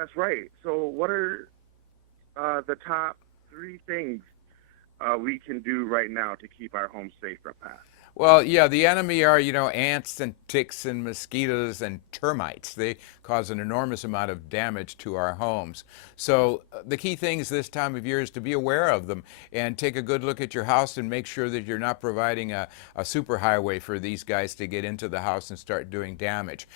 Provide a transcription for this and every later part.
That's right. So, what are the top three things we can do right now to keep our home safe from pests? Well, yeah, the enemy are, ants and ticks and mosquitoes and termites. They cause an enormous amount of damage to our homes. So the key thing is this time of year is to be aware of them and take a good look at your house and make sure that you're not providing a superhighway for these guys to get into the house and start doing damage.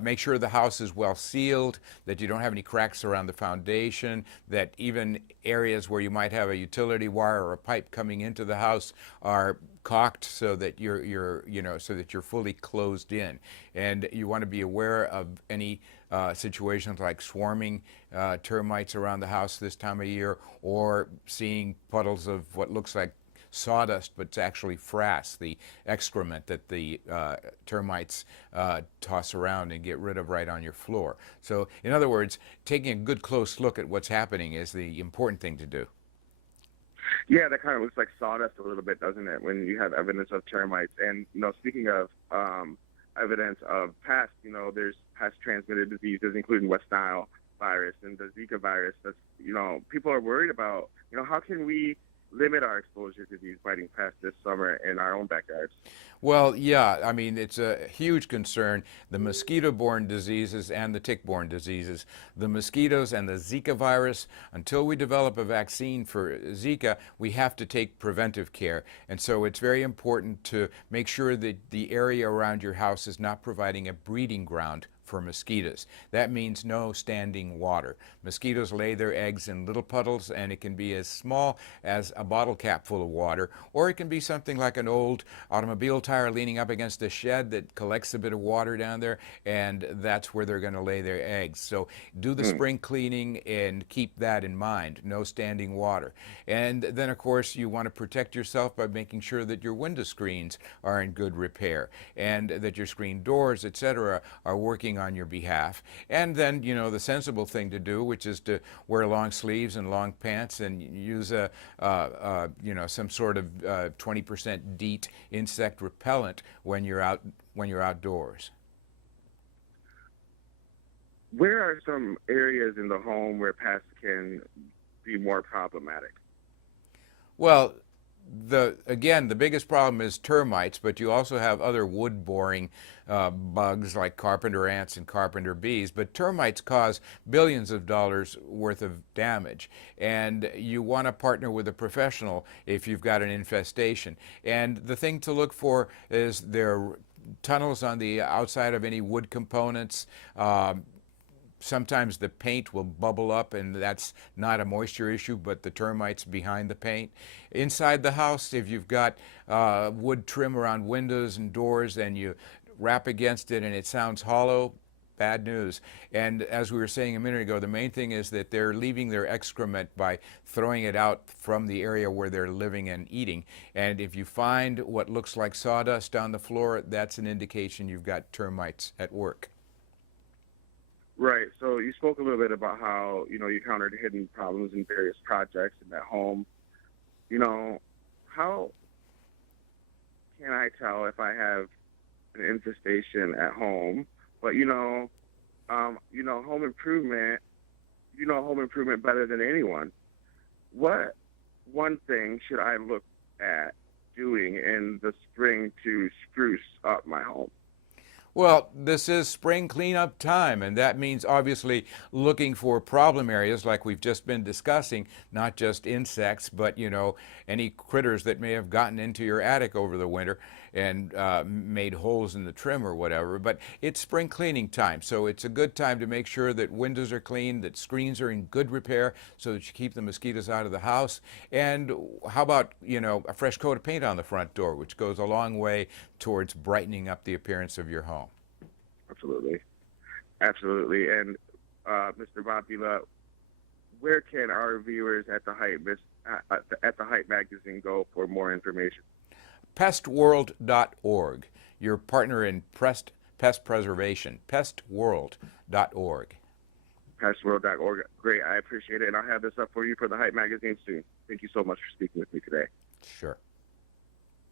Make sure the house is well sealed, that you don't have any cracks around the foundation, that even areas where you might have a utility wire or a pipe coming into the house are caulked so that you're fully closed in. And you want to be aware of any situations like swarming termites around the house this time of year, or seeing puddles of what looks like sawdust, but it's actually frass, the excrement that the termites toss around and get rid of right on your floor. So in other words, taking a good close look at what's happening is the important thing to do. Yeah, that kind of looks like sawdust a little bit, doesn't it? When you have evidence of termites, and speaking of evidence of pests, there's pest-transmitted diseases, including West Nile virus and the Zika virus. That's people are worried about. How can we limit our exposure to these biting pests this summer in our own backyards? Well, yeah, I mean, it's a huge concern. The mosquito-borne diseases and the tick-borne diseases. The mosquitoes and the Zika virus, until we develop a vaccine for Zika, we have to take preventive care. And so it's very important to make sure that the area around your house is not providing a breeding ground for mosquitoes. That means no standing water. Mosquitoes lay their eggs in little puddles, and it can be as small as a bottle cap full of water, or it can be something like an old automobile tire leaning up against a shed that collects a bit of water down there, and that's where they're going to lay their eggs. So do the spring cleaning and keep that in mind, no standing water. And then, of course, you want to protect yourself by making sure that your window screens are in good repair and that your screen doors, etc., are working on your behalf. And then, the sensible thing to do, which is to wear long sleeves and long pants and use some sort of 20% DEET insect repellent when you're outdoors. Where are some areas in the home where pests can be more problematic? Well, the biggest problem is termites, but you also have other wood-boring bugs like carpenter ants and carpenter bees. But termites cause billions of dollars worth of damage, and you want to partner with a professional if you've got an infestation. And the thing to look for is there tunnels on the outside of any wood components. Sometimes the paint will bubble up, and that's not a moisture issue, but the termites behind the paint. Inside the house, if you've got wood trim around windows and doors and you rap against it and it sounds hollow, bad news. And as we were saying a minute ago, the main thing is that they're leaving their excrement by throwing it out from the area where they're living and eating. And if you find what looks like sawdust on the floor, that's an indication you've got termites at work. Right. So you spoke a little bit about how, you encountered hidden problems in various projects in that home. How can I tell if I have an infestation at home? But, home improvement, home improvement better than anyone. What one thing should I look at doing in the spring to spruce up my home? Well, this is spring cleanup time, and that means obviously looking for problem areas like we've just been discussing, not just insects, but, any critters that may have gotten into your attic over the winter and made holes in the trim or whatever. But it's spring cleaning time, so it's a good time to make sure that windows are clean, that screens are in good repair so that you keep the mosquitoes out of the house. And how about, a fresh coat of paint on the front door, which goes a long way towards brightening up the appearance of your home. Absolutely. Absolutely. And Mr. Bob Vila, where can our viewers at the Hype magazine go for more information? Pestworld.org, your partner in pest preservation. Pestworld.org. Pestworld.org. Great. I appreciate it. And I'll have this up for you for the Hype magazine soon. Thank you so much for speaking with me today. Sure.